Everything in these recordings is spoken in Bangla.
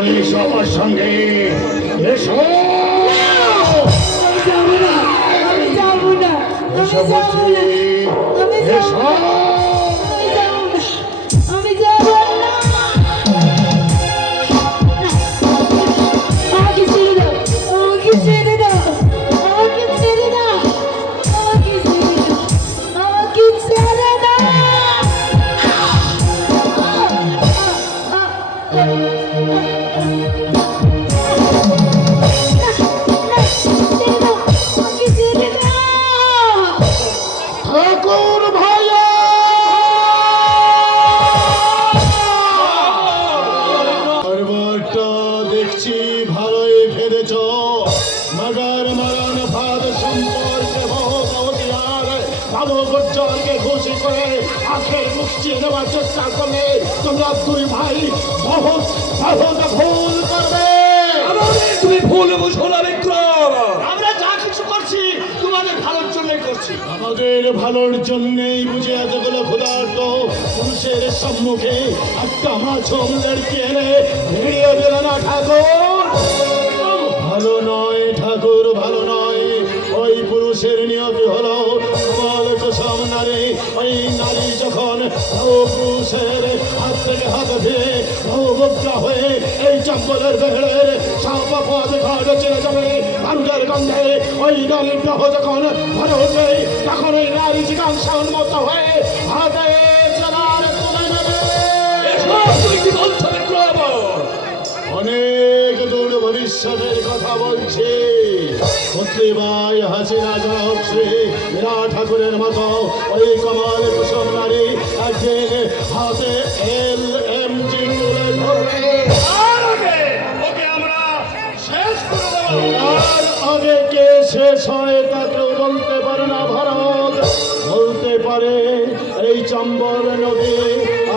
এখন এসো আমার সঙ্গে, এসো। আমি যাবো না, এসো বলছি, এসো। আমি যাবো না। আমাকে ছেড়ে দাও, আমাকে ছেড়ে দাও, আমাকে ছেড়ে দাও, আমাকে ছেড়ে দাও, আমাকে ছেড়ে দাও। ঠাকুর ভাইয়া, বারবারটা দেখছি ভালোই ফেলেছ। মাগার মারান ভাত সম্পর্কে ভালো গজ্জলকে খুশি করে আখের মুক্তি নেওয়ার চেষ্টা করলে তোমরা দুই ভাই বহুত বহুত ভুল করবে। তুমি ভুল বুঝো না বিক্রম। আমরা যা কিছু করছি তোমাদের ভালোর জন্যই করছি। আমাদের ভালোর জন্যই বুঝে এতগুলো ক্ষুধার্ত পুরুষের সম্মুখে একটা মাছম লড়কি এনে ভিড়িয়ে দিল না ঠাকুর। ভালো নয় ঠাকুর, ভালো নয়। ওই পুরুষের নিয়তি হলো নারী। ওই নারী যখন পুরুষের হাত থেকে হাত দিয়ে ভোগটা হয়ে এই চম্বলের বেড়ের সাপদ ঘাট চেয়ে যাবে ভাঙ্গের গন্ধে, ওই নারীর দেহ যখন ভরে উঠবে তখন ওই নারী জিজ্ঞাসা উন্মত হয়ে হাতে চলার তুলে নেবে। তুই কি বলছো বিক্রম? অনেক দূর ভবিষ্যতের কথা বলছি। পত্রিবাই হাসিনা জনশ্রী মীরা ঠাকুরের মতো ওই কমল কুসুম নারী একদিন হাতে LMG তুলে ধরবে। ওকে আমরা শেষ করে দেবো। আর আগে কে শেষ হয় তা কেউ বলতে পারে না ভারত। বলতে পারে এই চম্বল নদী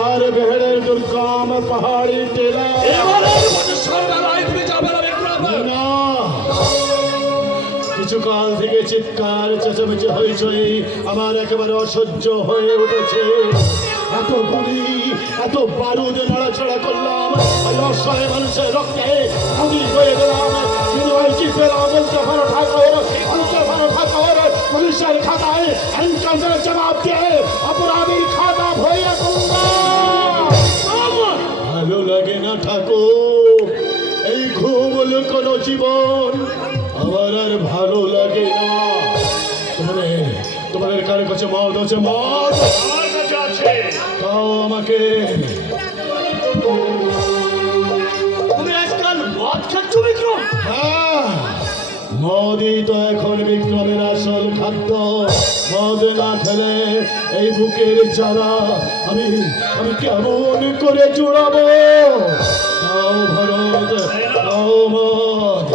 আর বেহেড়ের দুর্গম পাহাড়ি টেলা। এবারের মধ্যে সরকার তুমি যাবে না বিক্রম। না, কিছুকাল থেকে চিৎকার চেঁচামেচি হইচই আমার একেবারে অসহ্য হয়ে উঠেছে। এত গুলি, এত বারুদ নাড়াছাড়া করলাম, ওই অসহায় মানুষের রক্তে আমি হয়ে গেলাম। বিনিময় কি পেলাম বলতে পারো ঠাকুর, বলতে পারো ঠাকুর। পুলিশের খাতায় এনকাউন্টারের জবাব দিয়ে অপরাধীর খাতা ভরিয়ে তুললাম। ভালো লাগে না ঠাকুর, এই ঘুম কোনো জীবন আমার আর ভালো লাগে না। তোমাদের কার কাছে মদ আছে? মদ আমার কাছে আছে। তাও আমাকে। তুমি আজকাল মদ খাচ্ছ বিক্রম? হ্যাঁ, মদই তো এখন বিক্রমের আসল খাদ্য। মদ না খেলে এই বুকের জ্বালা আমি আমি কেমন করে জোড়াবো? তাও ভরত, তাও মদ।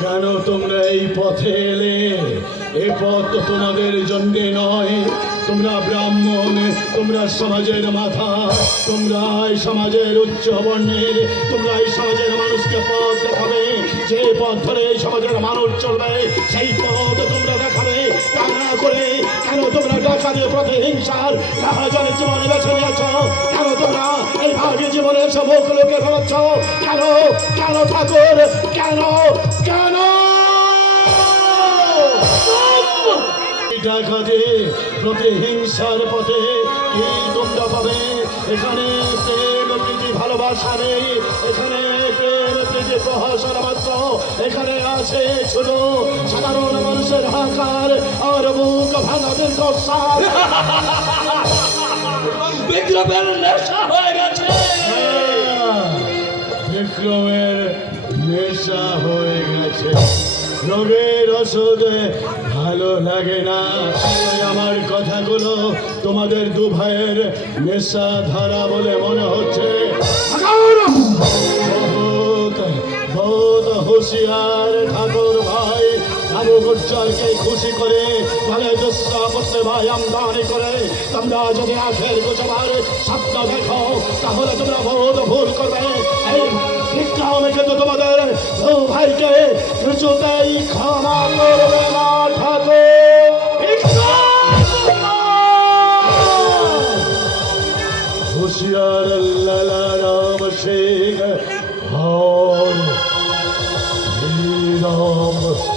কেন তোমরা এই পথে এলে? এই পথ তো তোমাদের জন্য নয়। তোমরা ব্রাহ্মণ, তোমরা সমাজের মাথা, তোমরা এই সমাজের উচ্চ বর্ণের, তোমরা এই সমাজের মানুষকে পথ দেখাবে। যে পথ ধরে এই সমাজের মানুষ চলবে সেই পথ তোমরা দেখাবে। তা না করে কেন তোমরা ডাকাতি প্রতিহিংসার রাজনের জীবনে বেছে নিয়েছ? কেন তোমরা এইভাবে জীবনে সব লোকে ফেলাচ্ছ? কেন কেন ঠাকুর, কেন কেন? ডাকাতি প্রতিহিংসার পথে কি তোমরা পাবে? এখানে প্রেম প্রীতি ভালোবাসা নেই, এখানে প্রেম প্রীতি প্রহসন মাত্র। এখানে আছে শুধু সাধারণ মানুষের হাহাকার আর বুক ভাঙা দীর্ঘশ্বাস। বিক্রমের নেশা হয়ে গেছে। বিক্রমের নেশা হয়ে গেছে। রোগের ওষুধে ভালো লাগে না। তাই আমার কথাগুলো তোমাদের দু ভাইয়ের নেশা ধরা বলে মনে হচ্ছে। বহুত বহুত হুঁশিয়ার ঠাকুর ভাই, বাবু গুজ্জরকে খুশি করে তাহলে দুঃসা করতে ভাই আমদানি করে তোমরা যদি আখের গোছাবার স্বপ্ন দেখো তাহলে তোমরা বহুত ভুল করবে। এই বিক্রমে কিন্তু তোমাদের দু ভাইকে কিছুতেই ক্ষমা করবে না ঠাকুর। হুশিয়ার লালা রাম সিং और श्री राम